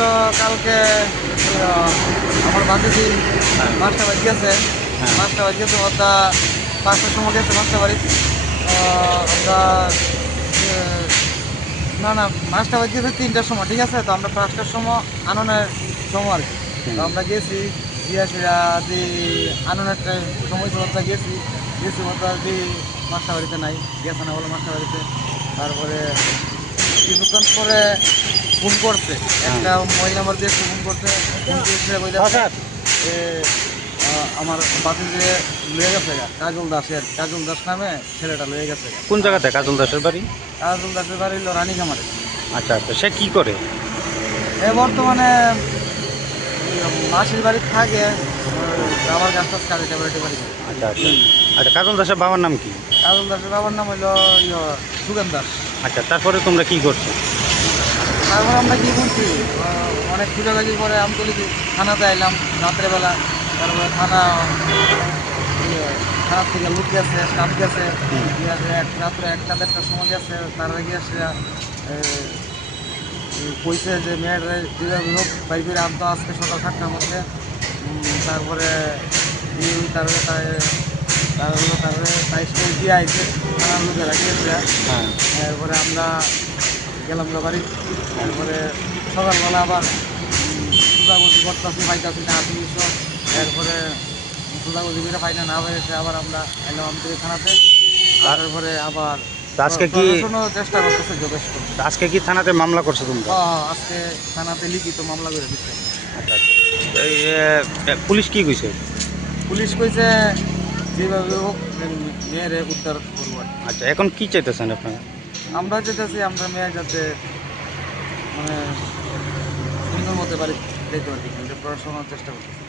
হলো কালকে আমার বাতিজি মাছটা বাজি গেছে। মাছটা বাজি গেছে ওটা 5টার সময় গেছে মাছটা বাড়ি। আমরা আহ, না না মাছটা বাজি গেছে 3টার সময়, ঠিক আছে। তো আমরা 5টার সময় আননের সময় আর কি। তো আমরা গেছি গিয়ে যে আননের সময় তো গেছি গেছি মতো আর কি। মাছটা বাড়িতে নাই, গেছে না বলে মাছটা বাড়িতে। তারপরে কিছুক্ষণ পরে ফোন করছে, একটা মোবাইল নাম্বার দিয়ে ফোন করছে। ফোন দিয়েছে বলছে যে আমার বাতি যে লয়ে গেছে গা কাজল দাসের, কাজল দাস নামে ছেলেটা লয়ে গেছে গা। কোন জায়গাতে কাজল দাসের বাড়ি? কাজল দাসের বাড়ি হলো রানীখামারে। আচ্ছা আচ্ছা, সে কি করে? বর্তমানে মাসির বাড়ি থাকে, বাবার গাছ টাছ কাটে ট্যাবলেটের বাড়ি করে। আচ্ছা আচ্ছা আচ্ছা, কাজল দাসের বাবার নাম কি? কাজল দাসের বাবার নাম হইলো সুগেন দাস। আচ্ছা, তারপরে তোমরা কি করছো? তারপর আমরা কি করছি, অনেক খুঁজাখুঁজি করে আমি বলি যে থানাতে আইলাম রাত্রেবেলা। তারপরে থানার থেকে লোক গেছে, স্টাফ গেছে, রাত্রে 1টা-1:30টার সময় গেছে। তার আগে এসে কইছে যে মেয়ের যেভাবে হোক বাইর করে আনতো আজকে সকাল 7টার মধ্যে। তারপরে তারপরে তাই স্কুল দিয়ে আইছে, থানার লোকেরা গিয়েছে। হ্যাঁ তারপরে আমরা গেলাম বাড়ি। তারপরে সকালবেলা আবার খোঁজাখুঁজি করতেছি, পাইতেছি না পুলিশ। এরপরে খোঁজাখুঁজি করে পাই না পেরেছে, আবার আমরা এলাম আমাদের থানাতে। তারপরে আবার তো আজকে কি প্রশাসনও চেষ্টা করতেছে যথেষ্ট। আজকে কি থানাতে মামলা করছো তোমরা? আজকে থানাতে লিখিত মামলা করে দিচ্ছে। আচ্ছা আচ্ছা, তো এই, পুলিশ কি কইছে? পুলিশ কইছে যেভাবে হোক মেয়েরে উদ্ধার করবো আর কি। আচ্ছা, এখন কি চাইতেছেন আপনারা? আমরা যেতেছি আমরা মেয়ে যাতে মানে সুন্দর মতো বাড়ি যেতে পারি, কিন্তু প্রশাসনের চেষ্টা করতেছি।